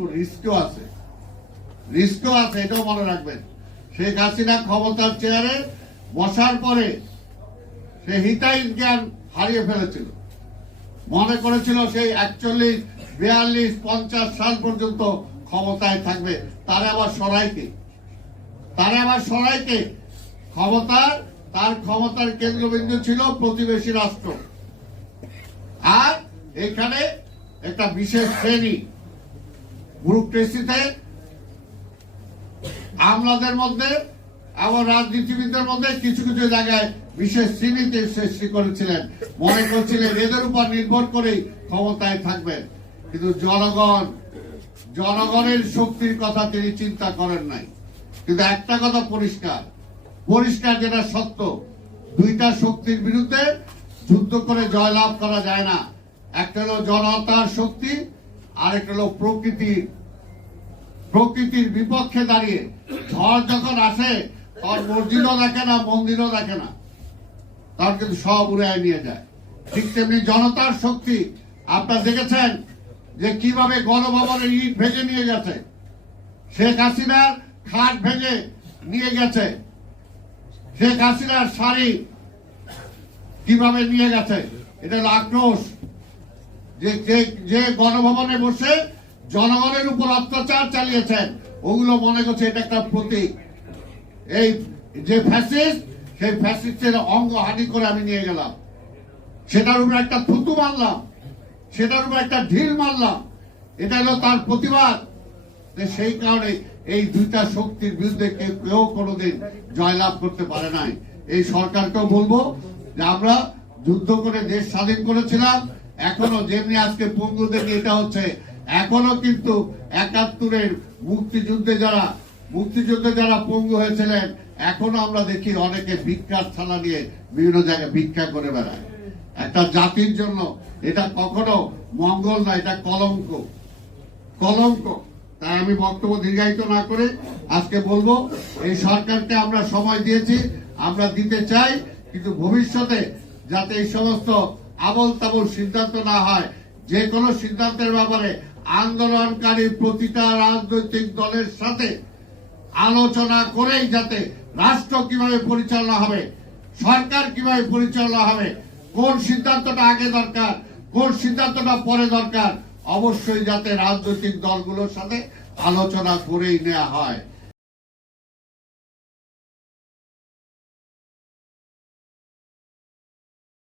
একটু রিস্কও আছে, এটাও মনে রাখবেন। শেখ হাসিনা ক্ষমতার চেয়ারে বসার পরে সে হিতাহিত জ্ঞান হারিয়ে ফেলেছিল, মনে করেছিল সেই 41, 42, 50 সাল পর্যন্ত ক্ষমতায় থাকবে। তার আবার সরাইকে তার ক্ষমতার কেন্দ্রবিন্দু ছিল প্রতিবেশী রাষ্ট্র। আর এখানে একটা বিশেষ শ্রেণী ব্যুরোক্রেসিতে আমলাদের মধ্যে এবং রাজনীতিবিদদের মধ্যে কিছু কিছু জায়গায় বিশেষ শ্রেণীতে সৃষ্টি করেছিলেন, মনে করছিলেন এদের উপর নির্ভর করেই ক্ষমতায় থাকবেন। কিন্তু জনগণের শক্তির কথা তিনি চিন্তা করেন নাই। কিন্তু একটা কথা পরিষ্কার যেটা সত্য, দুইটা শক্তির বিরুদ্ধে যুদ্ধ করে জয়লাভ করা যায় না। একটা হলো জনতার শক্তি, আর একটা হলো প্রকৃতির বিপক্ষে দাঁড়িয়ে। ঝড় যখন আসে তখন মসজিদও দেখে না, মন্দিরও দেখে না, তখন কিন্তু সব উড়ায় নিয়ে যায়। ঠিক তেমনি জনতার শক্তি আপনারা দেখেছেন যে কিভাবে গণভবনের ইট ভেঙে নিয়ে গেছে, শেখ হাসিনার খাট ভেঙে নিয়ে গেছে, শেখ হাসিনার শাড়ি কিভাবে নিয়ে গেছে। এটা হলো আক্রোশ। যে গণভবনে বসে জনগণের উপর অত্যাচার চালিয়েছেন, ওগুলো মনে করছে এটা একটা প্রতীক। এই যে ফ্যাসিস্ট, সেই ফ্যাসিস্টের অঙ্গ হানি করে আমি নিয়ে গেলাম, সেটার উপর একটা থুতু মারলাম, সেটার উপর একটা ঢিল মারলাম, এটা হলো তার প্রতিবাদ। সেই কারণে এই দুইটা শক্তির বিরুদ্ধে কেউ কোনোদিন জয়লাভ করতে পারে নাই। এই সরকারকেও বলবো যে আমরা যুদ্ধ করে দেশ স্বাধীন করেছিলাম, এখনো যেমনি আজকে পঙ্গু দেখে এটা হচ্ছে, এখনো কিন্তু 71-এর মুক্তিযুদ্ধে যারা পঙ্গু হয়েছিলেন, এখনো আমরা দেখি অনেকে ভিক্ষার থালা নিয়ে বিভিন্ন জায়গায় ভিক্ষা করে বেড়ায়। একটা জাতির জন্য এটা কখনো মঙ্গল না, এটা কলঙ্ক। তাই আমি বক্তব্য দীর্ঘায়িত না করে আজকে বলবো, এই সরকারকে আমরা সময় দিয়েছি, আমরা দিতে চাই, কিন্তু ভবিষ্যতে যাতে এই সমস্ত আবল তাবল সিদ্ধান্ত না হয়। যে কোনো সিদ্ধান্তের ব্যাপারে আন্দোলনকারী প্রতিটা রাজনৈতিক দলের সাথে আলোচনা করেই যাতে রাষ্ট্র কিভাবে পরিচালনা হবে, সরকার কিভাবে পরিচালনা হবে, কোন সিদ্ধান্তটা আগে দরকার, কোন সিদ্ধান্তটা পরে দরকার, অবশ্যই যাতে রাজনৈতিক দলগুলোর সাথে আলোচনা করেই নেওয়া হয়।